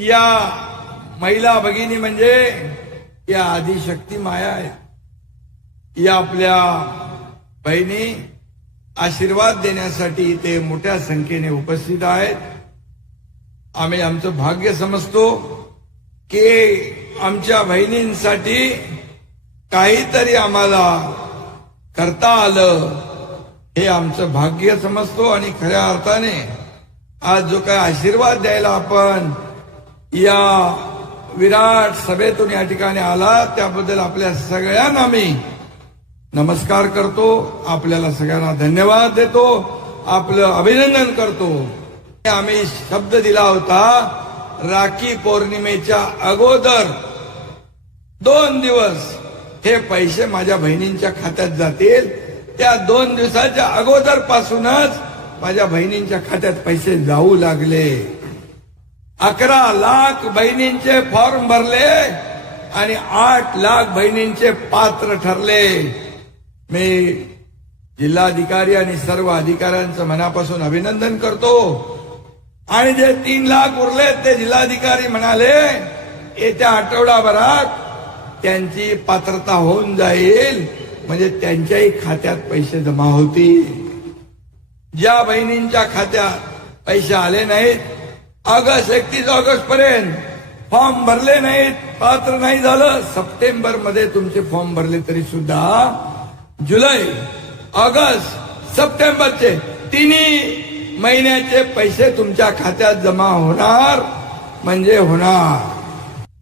या महिला भगिनी म्हणजे या आदिशक्ती माया आहे. या आपल्या बहिणी आशीर्वाद देण्यासाठी ते मोठ्या संख्येने उपस्थित आहेत. आम्ही आमचं भाग्य समजतो की आमच्या बहिणींसाठी काहीतरी आम्हाला करता आलं, हे आमचं भाग्य समजतो. आणि खऱ्या अर्थाने आज जो काय आशीर्वाद द्यायला आपण या विराट सभेतून या ठिकाणी आला, त्याबद्दल आपल्या सगळ्यांना मी नमस्कार करतो. आपल्याला सगळ्यांना धन्यवाद देतो, आपलं अभिनंदन करतो. आम्ही शब्द दिला होता राखी पौर्णिमेच्या अगोदर 2 दिवस हे पैसे माझ्या बहिणींच्या खात्यात जातील. त्या 2 दिवसाच्या अगोदर पासूनच माझ्या बहिणींच्या खात्यात पैसे जाऊ लागले. 11 लाख बहिणींचे फॉर्म भरले आणि 8 लाख बहिणींचे पात्र ठरले. मी जिल्हाधिकारी आणि सर्व अधिकाऱ्यांचं मनापासून अभिनंदन करतो. आणि जे 3 लाख उरले ते जिल्हाधिकारी म्हणाले येत्या आठवडाभरात त्यांची पात्रता होऊन जाईल, म्हणजे त्यांच्याही खात्यात पैसे जमा होतील. ज्या बहिणींच्या खात्यात पैसे आले नाहीत, 31 ऑगस्ट पर्यंत फॉर्म भरले नाहीत, पात्र नाही झालं, सप्टेंबर मध्ये तुमचे फॉर्म भरले तरी सुद्धा जुलै, ऑगस्ट, सप्टेंबरचे 3 महिन्याचे पैसे तुमच्या खात्यात जमा होणार म्हणजे होणार.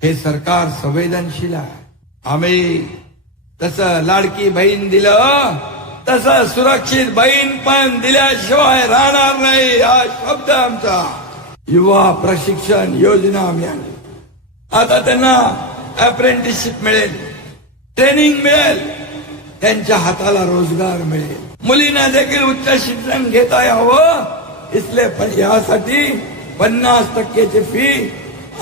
हे सरकार संवेदनशील आहे. आम्ही तसं लाडकी बहीण दिलं, तसं सुरक्षित बहीण पण दिल्याशिवाय राहणार नाही. हा शब्द आमचा. युवा प्रशिक्षण योजना आम्ही आणली. आता त्यांना अप्रेंटिसशिप मिळेल, ट्रेनिंग मिळेल, त्यांच्या हाताला रोजगार मिळेल. मुलींना देखील उच्च शिक्षण घेता यावं, इसलिए पण यासाठी 50% फी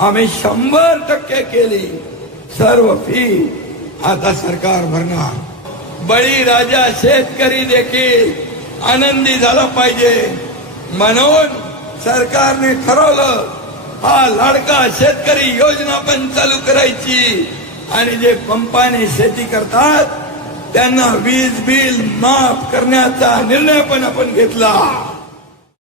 आम्ही 100% केली. सर्व फी आता सरकार भरणार. बळीराजा शेतकरी देखील आनंदी झाला पाहिजे म्हणून सरकारने ठरवलं हा लाडका शेतकरी योजना पण चालू करायची. आणि जे पंपाने शेती करतात त्यांना वीज बिल माफ करण्याचा निर्णय पण आपण घेतला.